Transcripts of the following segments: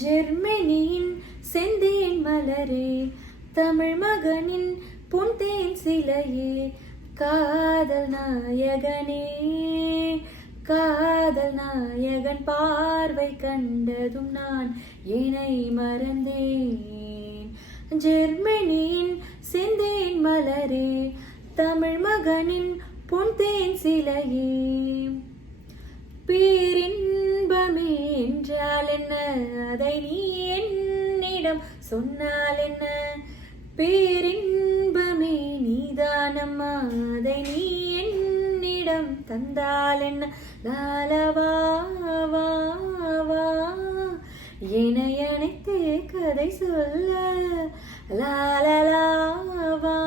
ஜெர்மனியின் செந்தேன் மலரே, தமிழ் மகனின் பொன்தேன் சிலையே, காதல் நாயகனே, காதல் நாயகன் பார்வை கண்டதும் நான் என்னை மறந்தேன். ஜெர்மனியின் செந்தேன் மலரே, தமிழ் மகனின் பொன்தேன் சிலையே. பேரின்பமே என்றால் என்ன, அதை நீ என்னிடம் சொன்னால் என்ன? பேரின்பமே நீதானம்மா, அதை நீ என்னிடம் தந்தால் என்ன? லாலவா வா வா என்னை அணைத்து கதை சொல்ல, லாலலா வா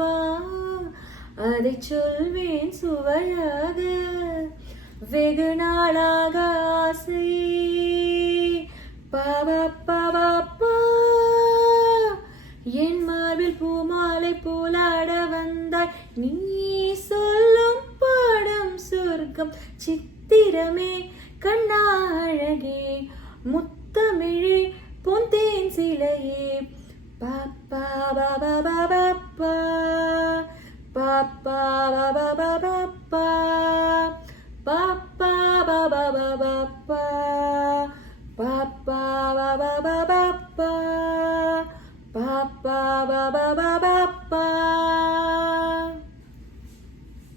வா அதை சொல்வேன் சுவையாக. வெகு நாளாக ஆசை பாபா, என் மார்பில் பூமாலை போலாட வந்தாய். நீ சொல்லும் பாடம் சொர்க்கம் சித்திரமே, கண்ணாழகே, முத்தமிழே, பொன்தேன் சிலையே. பாப்பா பாபா பாப்பா பாப்பா பாபா